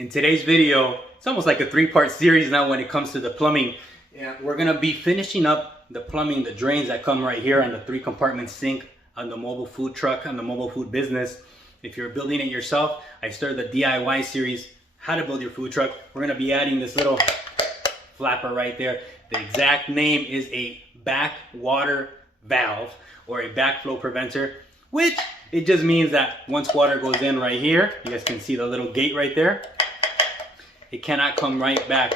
In today's video, it's almost like a three-part series now when it comes to the plumbing. We're gonna be finishing up the plumbing, the drains that come right here on the 3-compartment sink on the mobile food truck, on the mobile food business. If you're building it yourself, I started the DIY series, how to build your food truck. We're gonna be adding this little flapper right there. The exact name is a backwater valve or a backflow preventer, which it just means that once water goes in right here, you guys can see the little gate right there, it cannot come right back.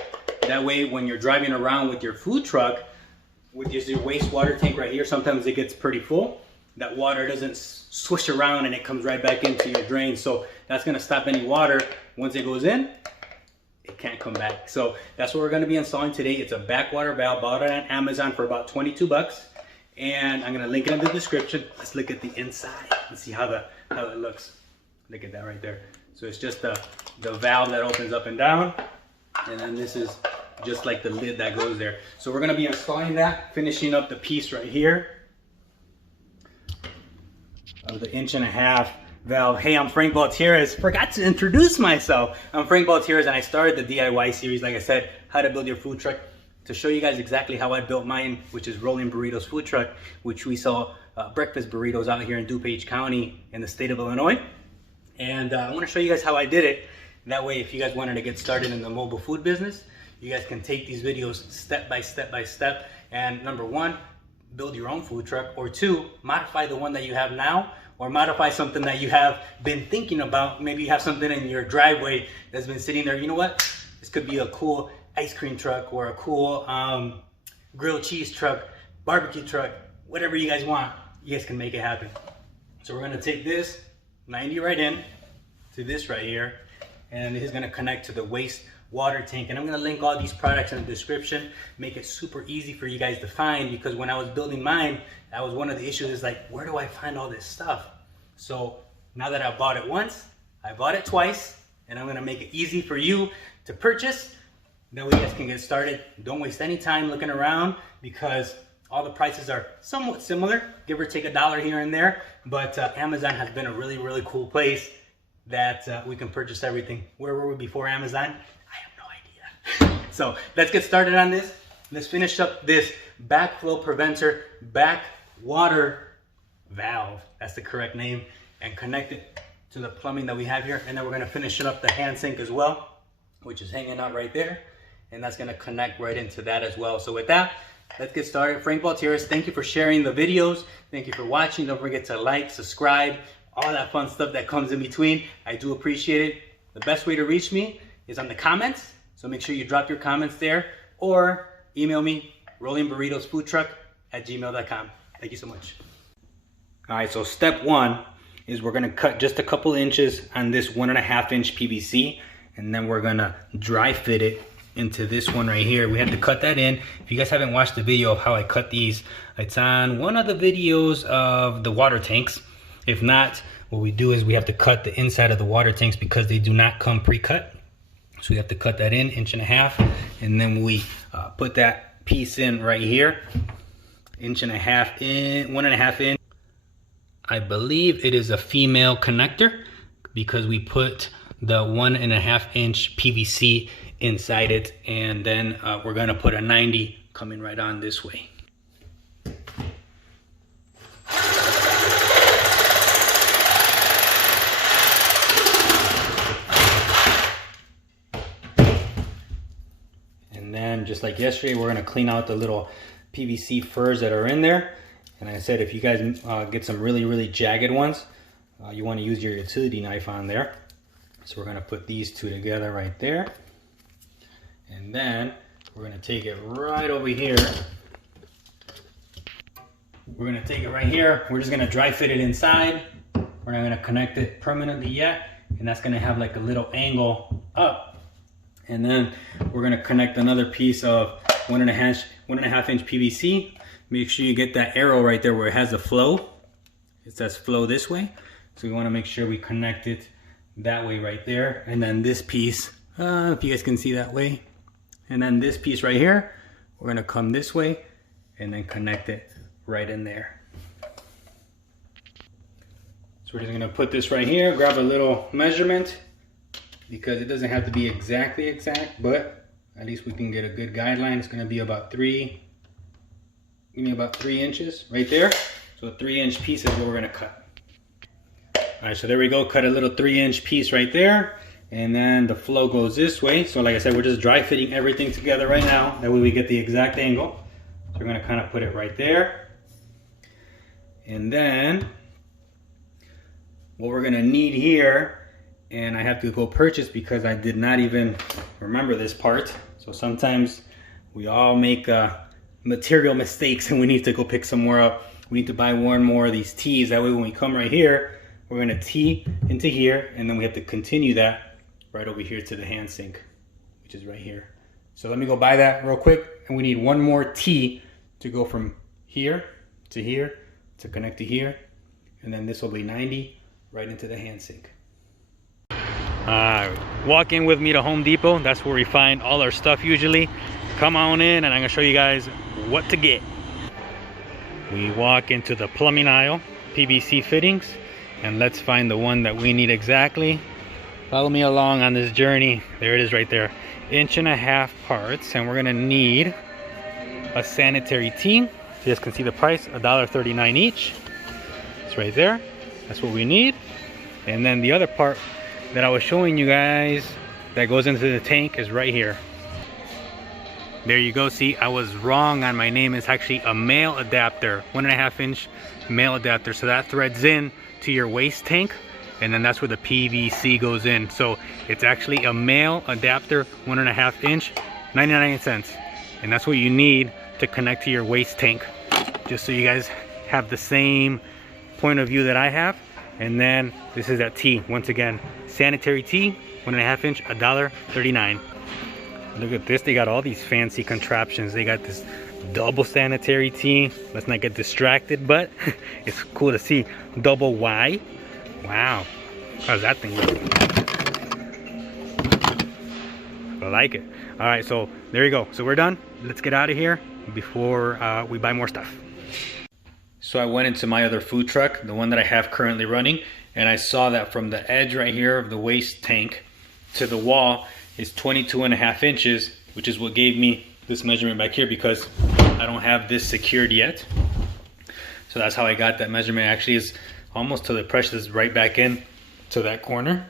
That way, when you're driving around with your food truck, with your wastewater tank right here, sometimes it gets pretty full. That water doesn't swish around and it comes right back into your drain. So that's gonna stop any water. Once it goes in, it can't come back. So that's what we're gonna be installing today. It's a backwater valve, bought it on Amazon for about 22 bucks. And I'm gonna link it in the description. Let's look at the inside and see how it looks. Look at that right there. So it's just the valve that opens up and down. And then this is just like the lid that goes there. So we're gonna be installing that, finishing up the piece right here of the 1.5-inch valve. Hey, I'm Frank Baltierez. Forgot to introduce myself. I'm Frank Baltierez and I started the DIY series, like I said, how to build your food truck, to show you guys exactly how I built mine, which is Rolling Burritos Food Truck, which we sell breakfast burritos out here in DuPage County in the state of Illinois. And I want to show you guys how I did it. That way, if you guys wanted to get started in the mobile food business, you guys can take these videos step by step by step. And number one, build your own food truck, or two, modify the one that you have now, or modify something that you have been thinking about. Maybe you have something in your driveway that's been sitting there. You know what? This could be a cool ice cream truck or a cool grilled cheese truck, barbecue truck, whatever you guys want, you guys can make it happen. So we're gonna take this 90 right in to this right here, and this is gonna connect to the waste water tank. And I'm gonna link all these products in the description, make it super easy for you guys to find, because when I was building mine, that was one of the issues, is like, where do I find all this stuff? So now that I bought it once, I bought it twice, and I'm gonna make it easy for you to purchase. That way you guys can get started. Don't waste any time looking around, because all the prices are somewhat similar, give or take $1 here and there. But Amazon has been a really, really cool place that we can purchase everything. Where were we before Amazon? I have no idea. So let's get started on this. Let's finish up this backflow preventer, backwater valve, that's the correct name, and connect it to the plumbing that we have here. And then we're gonna finish up the hand sink as well, which is hanging out right there. And that's gonna connect right into that as well. So with that, let's get started. Frank Baltierez, thank you for sharing the videos. Thank you for watching. Don't forget to like, subscribe, all that fun stuff that comes in between. I do appreciate it. The best way to reach me is on the comments. So make sure you drop your comments there, or email me, rollingburritosfoodtruck@gmail.com. Thank you so much. All right, so step one is we're gonna cut just a couple inches on this 1.5-inch PVC, and then we're gonna dry fit it into this one right here. We had to cut that in. If you guys haven't watched the video of how I cut these, it's on one of the videos of the water tanks. If not, what we do is we have to cut the inside of the water tanks because they do not come pre-cut. So we have to cut that in 1.5 inches, and then we put that piece in right here, 1.5 inch in, 1.5 inch. I believe it is a female connector because we put the 1.5-inch PVC inside it, and then we're gonna put a 90 coming right on this way. And then just like yesterday, we're gonna clean out the little PVC furs that are in there. And I said, if you guys get some really, really jagged ones, you wanna use your utility knife on there. So we're gonna put these two together right there. And then we're gonna take it right over here. We're gonna take it right here. We're just gonna dry fit it inside. We're not gonna connect it permanently yet. And that's gonna have like a little angle up. And then we're gonna connect another piece of 1.5-inch PVC. Make sure you get that arrow right there where it has a flow. It says flow this way. So we wanna make sure we connect it that way right there. And then this piece, if you guys can see that way. And then this piece right here, we're gonna come this way and then connect it right in there. So we're just gonna put this right here, grab a little measurement, because it doesn't have to be exactly exact, but at least we can get a good guideline. It's gonna be about give me about 3 inches right there. So a 3-inch piece is what we're gonna cut. All right, so there we go, cut a little 3-inch piece right there. And then the flow goes this way. So like I said, we're just dry fitting everything together right now. That way we get the exact angle. So we're gonna kind of put it right there. And then what we're gonna need here, and I have to go purchase because I did not even remember this part. So sometimes we all make material mistakes and we need to go pick some more up. We need to buy one more of these tees. That way when we come right here, we're gonna tee into here, and then we have to continue that right over here to the hand sink, which is right here. So let me go buy that real quick, and we need one more tee to go from here to connect to here, and then this will be 90 right into the hand sink. Walk in with me to Home Depot. That's where we find all our stuff usually. Come on in and I'm gonna show you guys what to get. We walk into the plumbing aisle, PVC fittings, and let's find the one that we need exactly. Follow me along on this journey. There it is right there. 1.5 inch parts, and we're gonna need a sanitary tee. You guys can see the price, $1.39 each. It's right there. That's what we need. And then the other part that I was showing you guys that goes into the tank is right here. There you go. See, I was wrong on my name. It's actually a male adapter, 1.5 inch male adapter. So that threads in to your waste tank, and then that's where the PVC goes in. So it's actually a male adapter, 1.5 inch, 99 cents. And that's what you need to connect to your waste tank. Just so you guys have the same point of view that I have. And then this is that tee. Once again, sanitary tee, 1.5 inch, $1.39. Look at this, they got all these fancy contraptions. They got this double sanitary tee. Let's not get distracted, but it's cool to see. Double Y. Wow, how's that thing look? I like it. All right, so there you go. So we're done. Let's get out of here before we buy more stuff. So I went into my other food truck, the one that I have currently running, and I saw that from the edge right here of the waste tank to the wall is 22.5 inches, which is what gave me this measurement back here because I don't have this secured yet. So that's how I got that measurement. Actually is almost to the presses right back in to that corner.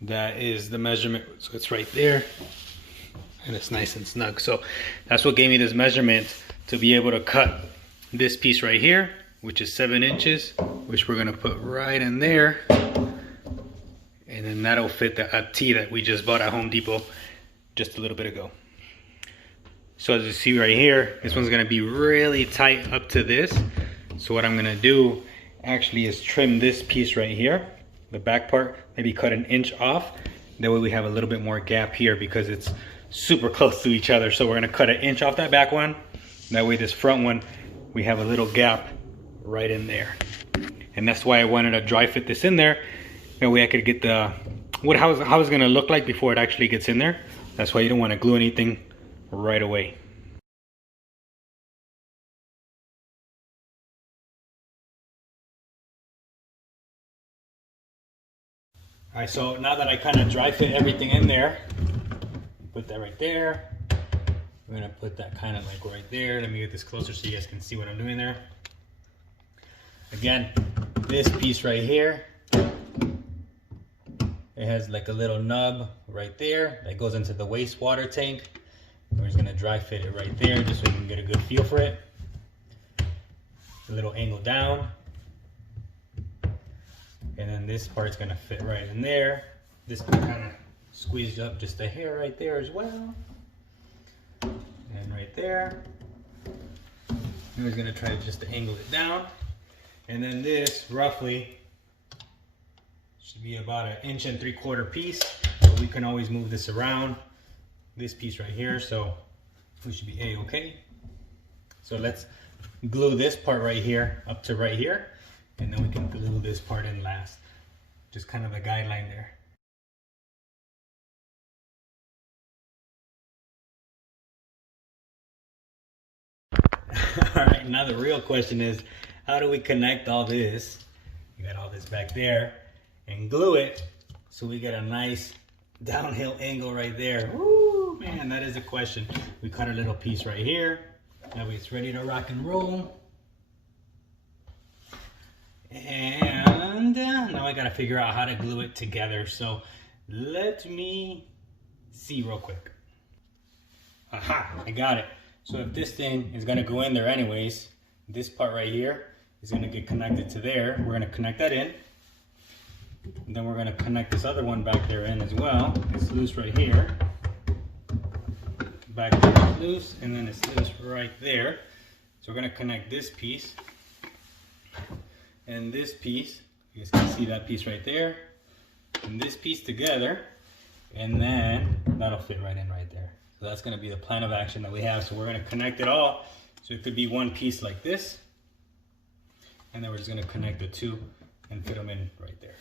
That is the measurement, so it's right there and it's nice and snug. So that's what gave me this measurement to be able to cut this piece right here, which is 7 inches, which we're gonna put right in there. And then that'll fit the tee that we just bought at Home Depot just a little bit ago. So as you see right here, this one's gonna be really tight up to this. So what I'm gonna do actually is trim this piece right here, the back part, maybe cut 1 inch off. That way we have a little bit more gap here because it's super close to each other. So we're gonna cut 1 inch off that back one. That way this front one, we have a little gap right in there. And that's why I wanted to dry fit this in there. That way I could get the, how it's gonna look like before it actually gets in there. That's why you don't wanna glue anything right away. All right, so now that I kind of dry fit everything in there, put that right there. I'm gonna put that kind of like right there. Let me get this closer so you guys can see what I'm doing there. Again, this piece right here, it has like a little nub right there that goes into the wastewater tank. We're just gonna dry fit it right there just so you can get a good feel for it. A little angle down. And then this part's gonna fit right in there. This can kind of squeeze up just a hair right there as well. And right there. I'm just gonna try just to angle it down. And then this roughly should be about 1.75 inch piece. But we can always move this around. This piece right here, so we should be A-okay. So let's glue this part right here up to right here. And then we can glue this part in last. Just kind of a guideline there. All right, now the real question is, how do we connect all this? We got all this back there and glue it so we get a nice downhill angle right there. Woo, man, that is a question. We cut our little piece right here. That way it's ready to rock and roll. And now I gotta figure out how to glue it together. So let me see real quick. Aha, I got it. So if this thing is gonna go in there anyways, this part right here is gonna get connected to there. We're gonna connect that in. And then we're gonna connect this other one back there in as well. It's loose right here. Back there it's loose, and then it's loose right there. So we're gonna connect this piece and this piece. You guys can see that piece right there. And this piece together. And then that'll fit right in right there. So that's gonna be the plan of action that we have. So we're gonna connect it all. So it could be one piece like this. And then we're just gonna connect the two and fit them in right there.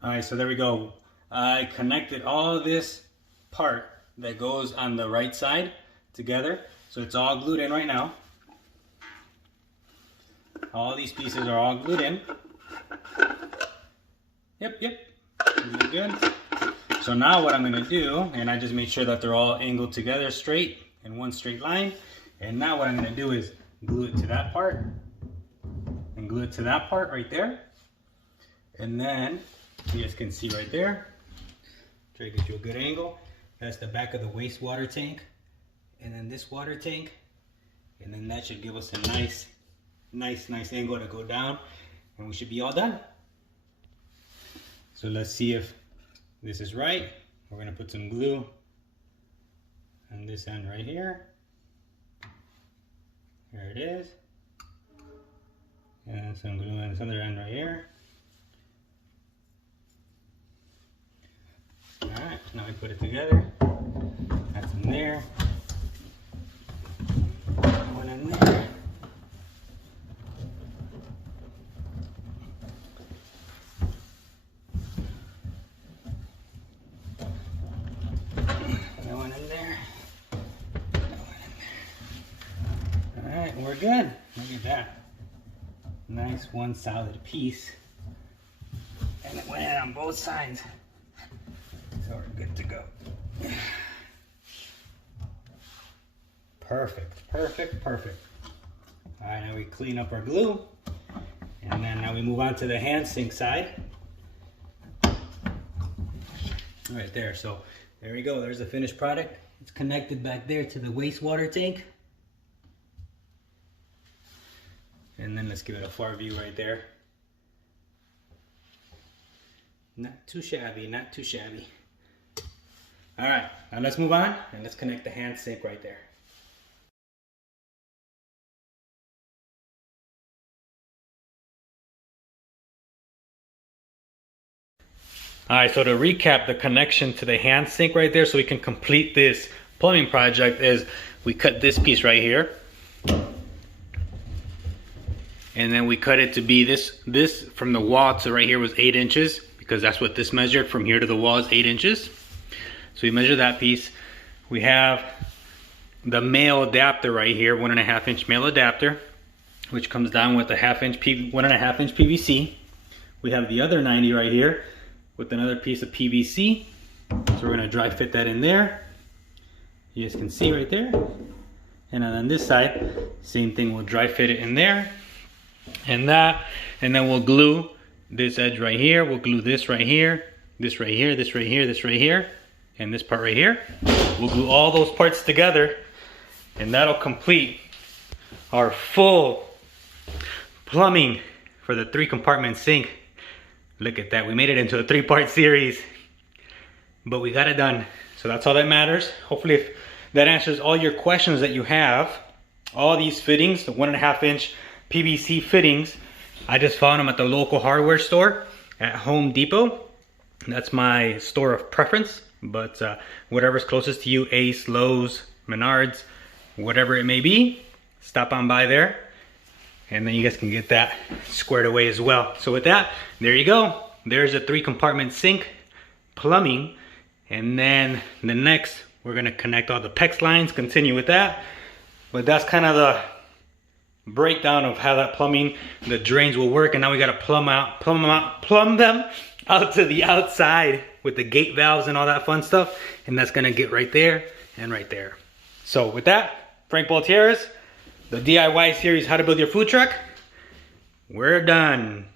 All right, so there we go. I connected all this part that goes on the right side together. So it's all glued in right now. All these pieces are all glued in. Yep. Really good. So now what I'm gonna do, and I just made sure that they're all angled together straight in one straight line. And now what I'm gonna do is glue it to that part and glue it to that part right there. And then you guys can see right there. Try to get you a good angle. That's the back of the wastewater tank. And then this water tank. And then that should give us a nice angle to go down. And we should be all done. So let's see if this is right. We're gonna put some glue on this end right here. There it is. And some glue on this other end right here. Alright, now we put it together. That's in there. One in there. We're good. Look at that. Nice one solid piece. And it went in on both sides. So we're good to go. Perfect. All right, now we clean up our glue. And then now we move on to the hand sink side. Right there. So there we go. There's the finished product. It's connected back there to the wastewater tank. And then let's give it a far view right there. Not too shabby. All right, now let's move on and let's connect the hand sink right there. All right, so to recap the connection to the hand sink right there so we can complete this plumbing project is we cut this piece right here. And then we cut it to be this from the wall to right here was 8 inches because that's what this measured. From here to the wall is 8 inches. So we measure that piece. We have the male adapter right here, 1.5 inch male adapter, which comes down with a 1.5 inch PVC. We have the other 90 right here with another piece of PVC. So we're gonna dry fit that in there. You guys can see right there. And then on this side, same thing, we'll dry fit it in there. And then we'll glue this edge right here. We'll glue this right here, this right here, this right here, this right here, and this part right here. We'll glue all those parts together, and that'll complete our full plumbing for the 3-compartment sink. Look at that, we made it into a 3-part series, but we got it done. So that's all that matters. Hopefully if that answers all your questions that you have. All these fittings, the 1.5 inch PVC fittings, I just found them at the local hardware store at Home Depot. That's my store of preference, but whatever's closest to you, Ace, Lowe's, Menards, whatever it may be, stop on by there and then you guys can get that squared away as well. So with that, there you go. There's a 3-compartment sink plumbing, and then the next we're gonna connect all the PEX lines, continue with that. But that's kind of breakdown of how that plumbing, the drains will work, and now we gotta plumb them out to the outside with the gate valves and all that fun stuff, and that's gonna get right there and right there. So with that, Frank Baltieres, the DIY series, How to Build Your Food Truck, we're done.